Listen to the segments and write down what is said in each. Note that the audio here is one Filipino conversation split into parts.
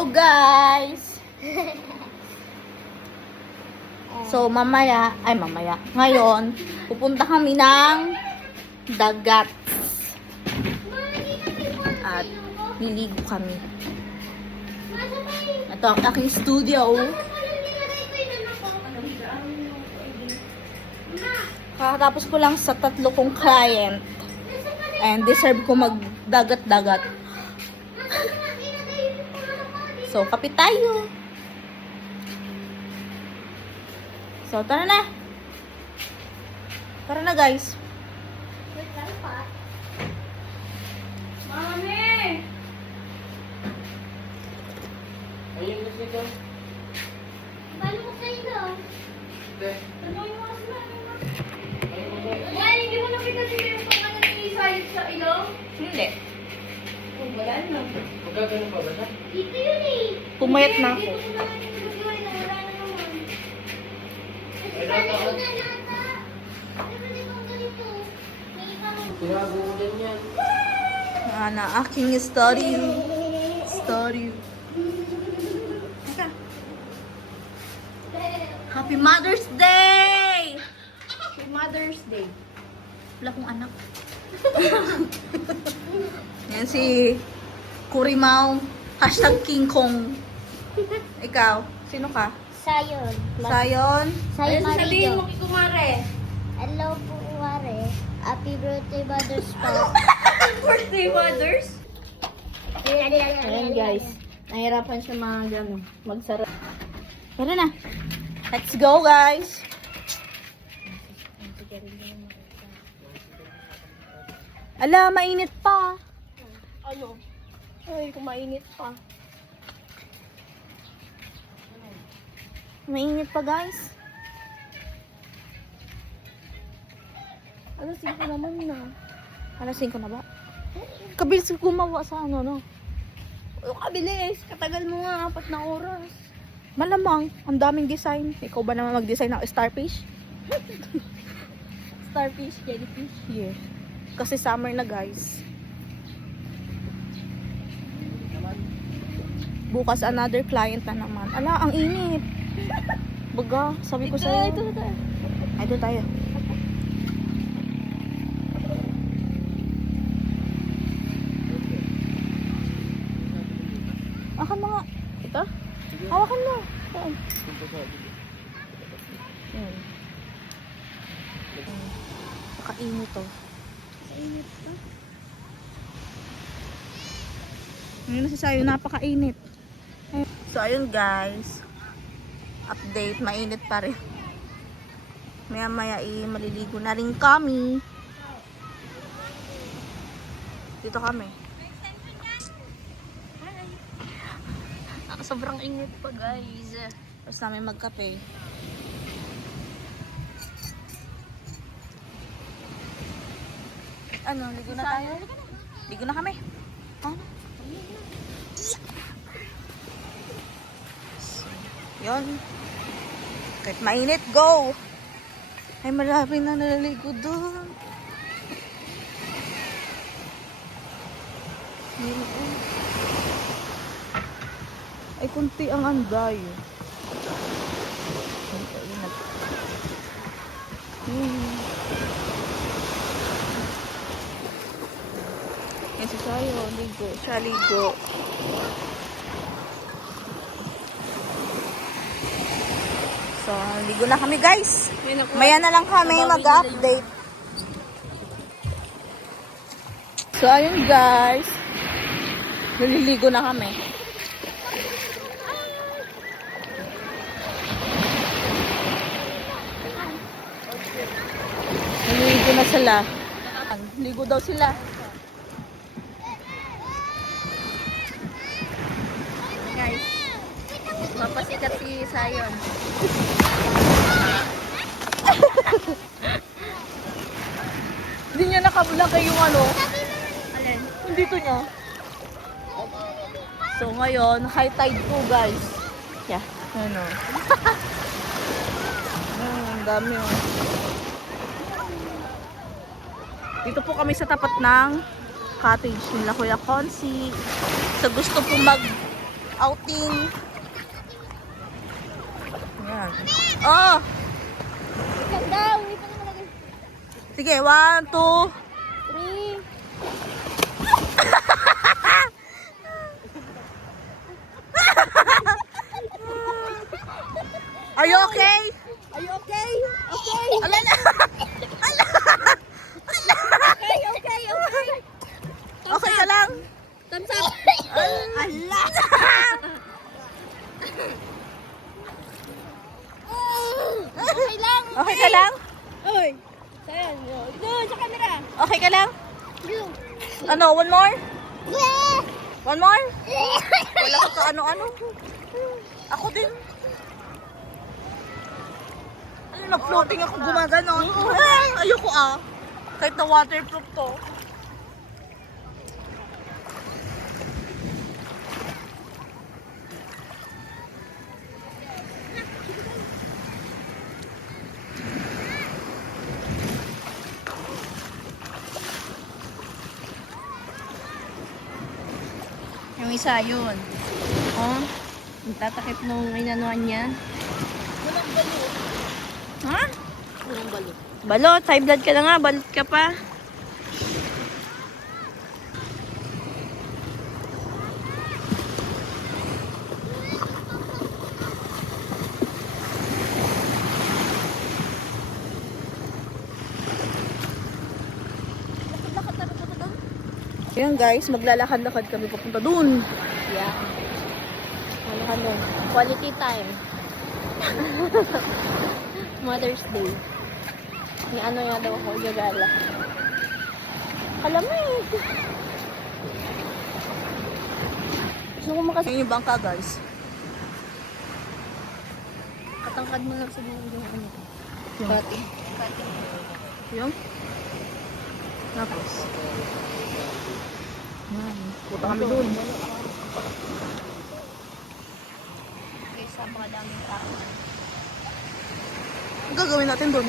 Hello guys! So ngayon, pupunta kami ng dagat. At liligo kami. Ito ang aking studio. Kakatapos ko lang sa 3 kong client. And deserve ko magdagat-dagat. So, kapit tayo. So, tara na. Tara na, guys. Mami! Ayun na dito. Paano ko sa'yo? Hindi. Ano yung mga sinabi mo? Ayun na. Yan, hindi mo nakita sila yung pangalan ni Sayot sa ilong? Hindi. Oh, wala na. Magkagano pa ba siya? Dito yun eh. Pumayat na ako. Dito ko naman yung nagawin na wala na naman. Ay, nata. Ano na nata? Ano na itong ganito? May ibang... Tinago ko din yan. Na aking story. Happy Mother's Day! Happy Mother's Day. Wala kong anak. Yan si Kurimao. #King Kong. Ikaw, sino ka? Sayon. Sayon. Sayon sabihin mo kay Kumare. Hello po, Kumare. Happy birthday, Mother's Day. Birthday Mothers. Ayan, Ayan guys. Nahirapan siya magsara. Tara na. Let's go guys. Ala, mainit pa. Ano? Ay, kumainit pa. Mainit pa guys. Ano, sige naman na. Alas 5 na ba? Kabilis gumawa sa ano, no? Kabilis. Katagal mo nga, 4 na oras. Malamang, ang daming design. Ikaw ba naman mag-design ng starfish? Starfish, jellyfish. Yeah. Kasi summer na guys. Bukas another client na naman. Ala, ang init. Baga, sabi ko sa'yo. Ito. Ay, doon tayo. Akan mga. Ito? Hawakan mo. Saan? Yan. Nakainit to. Mainit pa. Ngayon na si Sayo, napakainit. So, ayun guys. Update, mainit pa rin. Maya-maya maliligo na rin kami. Dito kami. Sobrang init pa, guys. Tapos namin magkape. Ano, ligo na tayo? Ligo na kami. Ano? Yun. Kahit mainit, go! Ay, marami na naliligo doon. Ay, kunti ang anday. Yan si Sayo, ligo. Siya ligo. So, ligo na kami guys. Maya na lang kami mag-update. So, ayun guys. Naliligo na kami. Naliligo na sila. Ligo daw sila. Guys, mapasikat si Sayon. Hindi niya nakabulakay yung ano. Alin? Yung dito niya. So ngayon, high tide po guys. Yeah, ano. Ang dami oh. Dito po kami sa tapat ng cottage nila Kuya Consi. Sa gusto po mag outing. Yan. Oh! Wait lang daw. Wait lang malagay. Sige, 1, 2. 3. Are you okay? Are you okay? Okay. Ala na! Okay, okay, okay. Okay ka lang? Thumbs up. Ala! Okay lang. Okay ka lang? Oy. Sayan. Doon sa camera. Okay ka lang? Doon. Ano, one more? One more? Wala ka ka ano-ano. Ako din. Ano, nag-floating ako gumagano. Ay, ayoko ah. Kahit na waterproof to. Yung isa yun. Oh. Ang tatakip nung inanuan niya. Ha? Walang balot. Balot, high blood ka na nga. Balot ka pa. Ayan guys, maglalakad-lakad kami papunta dun. Yeah. Ano? Quality time. Mother's Day. May ano nga daw ako, gagala. Alam mo eh. Gusto ko makas... Ayan yung bangka guys. Katangkad mo lang siguro yung ano. Yung, Pati. yung. Tapos. Puta kami dun. Kaysa mga daming tao. Ang gagawin natin dun?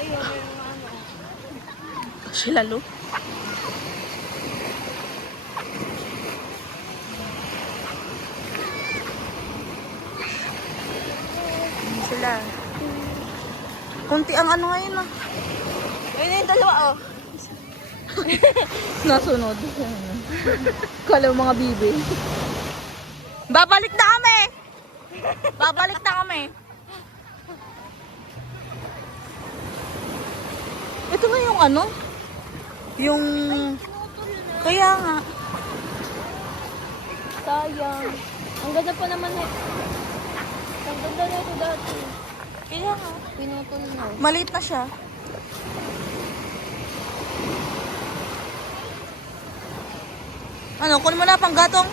Ayun, yung ano. Kasi lalo. Sila. Kunti ang ano ngayon ah. Ayun yung dalawa oh. Nasunod. Kala mga bibi. Babalik na kami! Babalik na kami. Ito na yung ano? Yung... Kaya nga. Sayang. Ang ganda pa naman eh. Ang ganda na ito dati. Kaya nga. Pinutol na. Maliit na siya. Ano, kunin mo na pang gatong?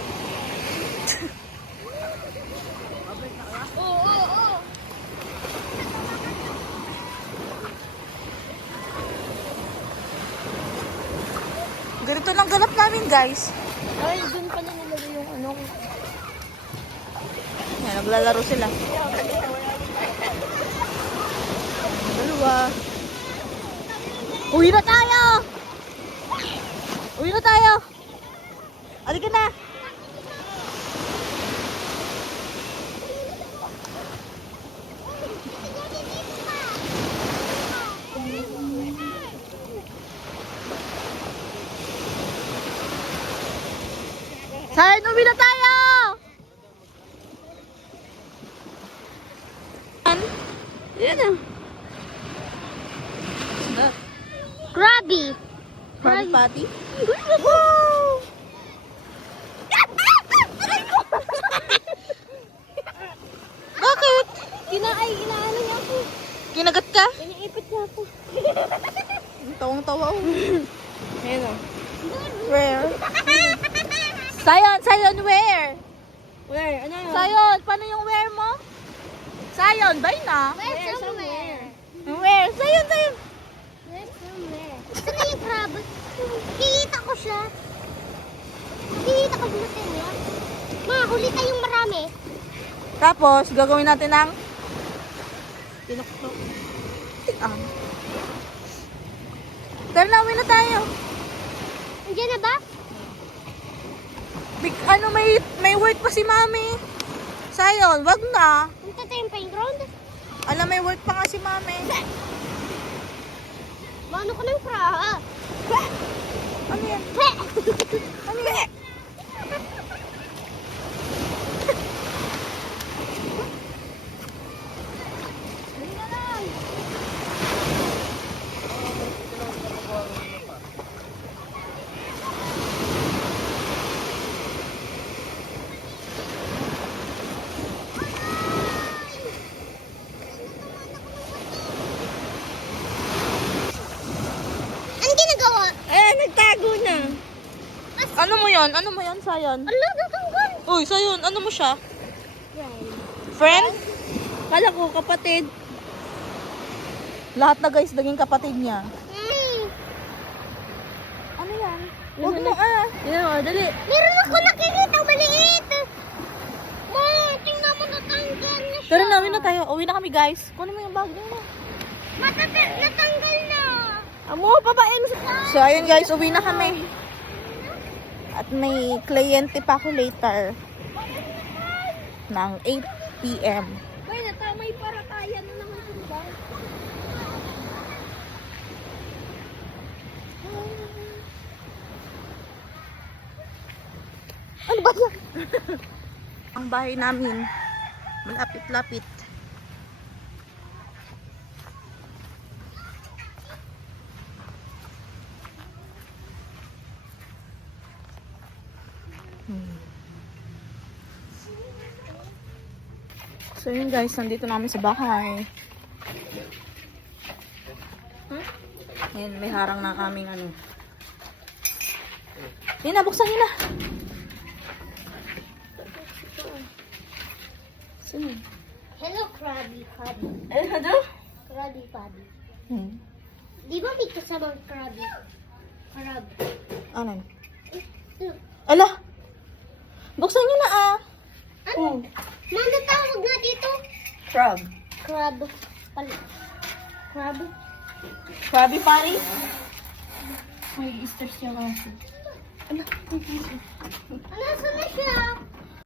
Oo, oo, oo. Ganito lang ganap namin, guys. Ay, dun pala nilagay yung ano. Yan, naglalaro sila. Dalawa. Uwi na tayo! Uwi na tayo! Halika na! Saan? Uwi na tayo! Yan ah. Ba? Krabby. Krabby Patty? Wow! Bakit? Inaano niya ako. Kinagat ka? Iniipit niya ako. Tawang-tawa oh. Ayan o. Where? Sayon! Sayon, where? Where? Ano yun? Sayon, paano yung where mo? Sayon, bye na. Where? Somewhere. Where? Sayon, sayon. Where? Somewhere. Ito na yung crab. Kikita ko siya. Kikita ko siya sa inyo. Ma, huli tayong marami. Tapos, gagawin natin ng tinuktok. Tara na, uwi na tayo. Andiyan na ba? May work pa si mami. Sayon, wag na. Punta tayong playground. Alam, may work pa nga si mami. Mano ko ng pra. Ano yan? Ano yan? Ano ginagawa? Eh, nagtago na. Ano mo yon? Ano mo yon, Sayon? Ala, natanggal. Uy, Sayon, ano mo siya? Right. Friend? Kala ko, kapatid. Lahat na guys, naging kapatid niya. Ano yan? Huwag mo Yan o, dali. Meron ako nakikita maliit. Ma, tingnan mo natanggal na siya. Tara na, uwi na tayo. Uwi na kami guys. Kunin mo yung bag na. Natanggal na. Amo, babaeng. So, ayun guys, uwi na kami. At may kliyente pa ako later. Ng 8 p.m. May natamay para kaya na naman ito ba? Ano ba yan? Ang bahay namin. Malapit-lapit. So yun guys, nandito namin sa bahay. Ayan, may harang ng aming ano. Yun na, buksan yun na. Sino? Hello, Krabby Krabby. Ano? Krabby Krabby. Hmm. Di ba may kasamang Krabby? Krab. Ano? Ito. Ala! Buksan nyo na ah! Ano? Mano tawag na dito? Crab. Crab. Crab? Krabby Patty? May Easter siya kasi. Ano? Ano, saan na siya?